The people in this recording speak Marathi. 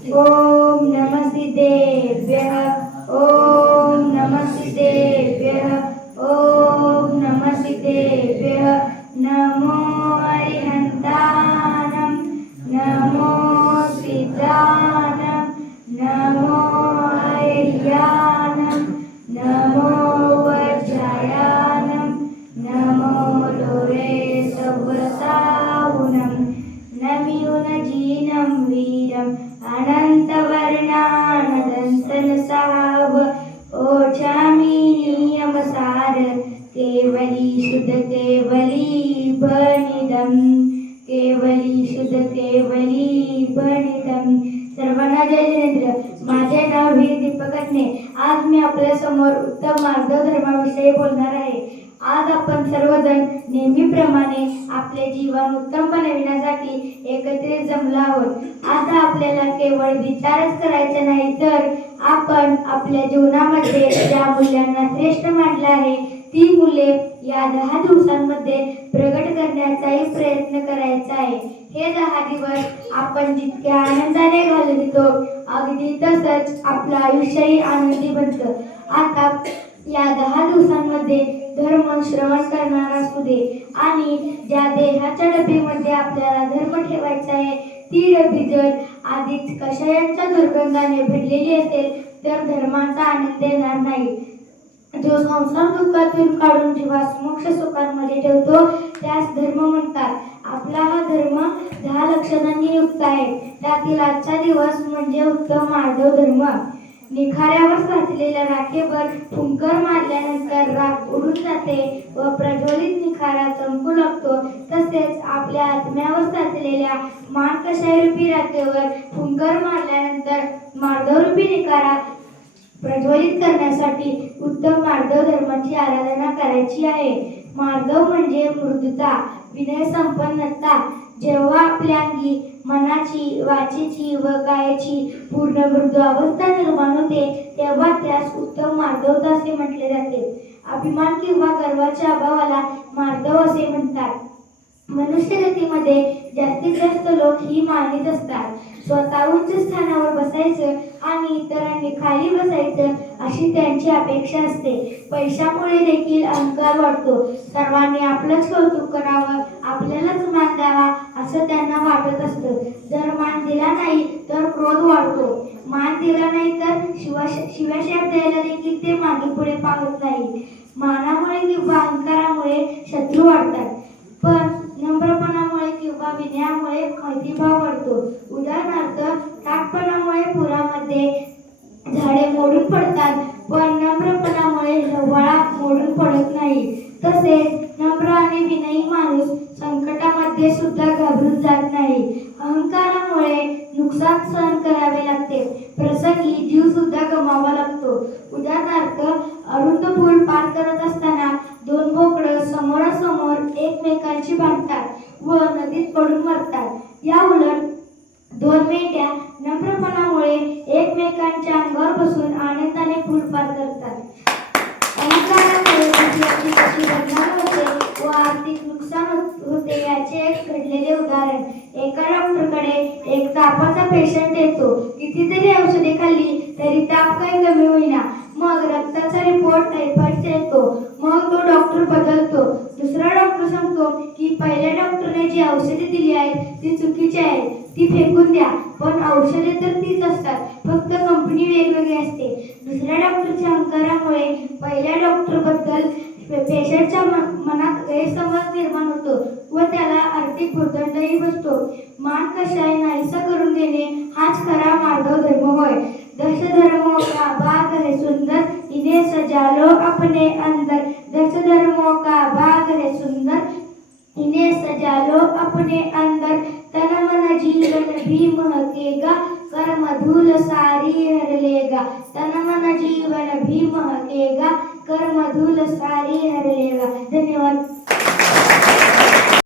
ॐ नमस्तेभ्यः ॐ नियमसार केवली शुद्ध केवली बनिदं केवली शुद्ध केवली बनिदं सर्वांना जय जिनेंद्र माझे नाव वीर दीपक अटणे. आज मी आपल्यासमोर उत्तम मार्ग धर्माविषयी बोलणार आहे. आपण सर्वजण नेहमीप्रमाणे आपले जीवन उत्तम बनविण्यासाठी एकत्रित जमलो आहोत. आता आपल्याला केवळ विचारच करायचा नाही तर आपण आपल्या जीवनामध्ये ज्या मूल्यांना श्रेष्ठ मानलं आहे ती मुले या दहा दिवसांमध्ये प्रगट करण्याचाही प्रयत्न करायचा आहे. हे दहा दिवस आपण जितक्या आनंदाने घालवितो अगदी तसंच आपलं आयुष्यही आनंदी बनतं. आता या दहा दिवसांमध्ये धर्म श्रवण करणारा असू दे. आणि ज्या देहाच्या डबीमध्ये आपल्याला धर्म ठेवायचा आहे ती डबी जर आधीच कशायांच्या दुर्गंधाने भरलेली असेल तर धर्माचा आनंद येणार नाही. जो संसार दुःखातून काढून जीवास मोक्ष सुखांमध्ये ठेवतो त्यास धर्म म्हणतात. आपला हा धर्म दहा लक्षणांनी युक्त आहे. त्यातील आजचा दिवस म्हणजे उत्तम माधव धर्म. निखाऱ्यावर साचलेल्या राखेवर फुंकर मारल्यानंतर राख उडून जाते व प्रज्वलित निखारा चमकू लागतो. तसेच आपल्या आत्म्यावर साचलेल्या मानकशायरूपी राखेवर फुंकर मारल्यानंतर माधवरूपी निखारा प्रज्वलित करण्यासाठी उत्तम मार्दव धर्माची आराधना करायची आहे. मार्दव म्हणजे मृदुता विनय संपन्नता जेव्हा आपल्या अंगी मनाची वाचेची व गायाची पूर्ण वृद्ध अवस्था निर्माण होते तेव्हा त्यास उत्तम मार्दवता असे म्हटले जाते. अभिमान किंवा गर्वाच्या अभावाला मार्दव असे म्हणतात. मनुष्यगतीमध्ये जास्तीत जास्त लोक ही मानित असतात. स्वतः उच्च स्थानावर बसायचं आणि इतरांनी खाली बसायचं अशी त्यांची अपेक्षा असते. पैशामुळे देखील अहंकार वाटतो सर्वांनी आपलंच कौतुक करावं आपल्यालाच मान द्यावा असं त्यांना वाटत असतं. जर मान दिला नाही तर क्रोध वाढतो. मान दिला नाही तर शिवा शिवाशाप द्यायला देखील ते मागे पुढे पाहत नाही मानामुळे किंवा अहंकारामुळे शत्रू वाढतात. पण विनयामुळे पडतो उदाहरणार्थ ताटपणामुळे पुरामध्ये झाडे मोडून पडतात पण नम्रपणामुळे हिरवळा मोडून पडत नाही. तसेच नम्र आणि विनयी माणूस संकटामध्ये सुद्धा घाबरून जात नाही. अहंकारामुळे नुकसान सहन करावे लागते. प्रसंगी जीव सुद्धा गमावा लागतो. उदाहरणार्थ अरुंद पूल पार करत असताना दोन बोकडं समोरासमोर एकमेकांची बांधतात. व नदीत पडून मरतात. या उलट दोन मेंढ्या नम्रपणामुळे एकमेकांच्या अंगावर बसून आनंदाने फुलपार करतात. अहंकारामुळे कशी बदनाम होते व आर्थिक नुकसान होते याचे एक घडलेले उदाहरण. एका डॉक्टरकडे एक तापाचा पेशंट येतो. कितीतरी औषधे खाल्ली तरी ताप काही कमी होईना. मग रक्ताचा रिपोर्ट टायफॉइडचा येतो. मग तो डॉक्टर बदलतो. दुसरा डॉक्टर सांगतो की पहिल्या डॉक्टरने जी औषधे दिली आहेत ती चुकीची आहेत. ती फेकून द्या. पण औषधे तर तीच असतात. फक्त कंपनी वेगवेगळी असते. दुसऱ्या डॉक्टरच्या अंकारामुळे पहिल्या डॉक्टरबद्दल पेशंटच्या मनात गैरसमज निर्माण होतो व त्याला आर्थिक भूर्दंडही बसतो. मान कशाय नाहीसा करून देणे धर्मों का बाग है सुंदर इन्हें सजा लो अपने अंदर। दस धर्मों का बाग है सुंदर इन्हें सजा लो अपने अंदर। तन मन जीवन भी महकेगा कर्म धूल सारी हर लेगा। तन मन जीवन भी महकेगा कर्म धूल सारी हर लेगा। धन्यवाद।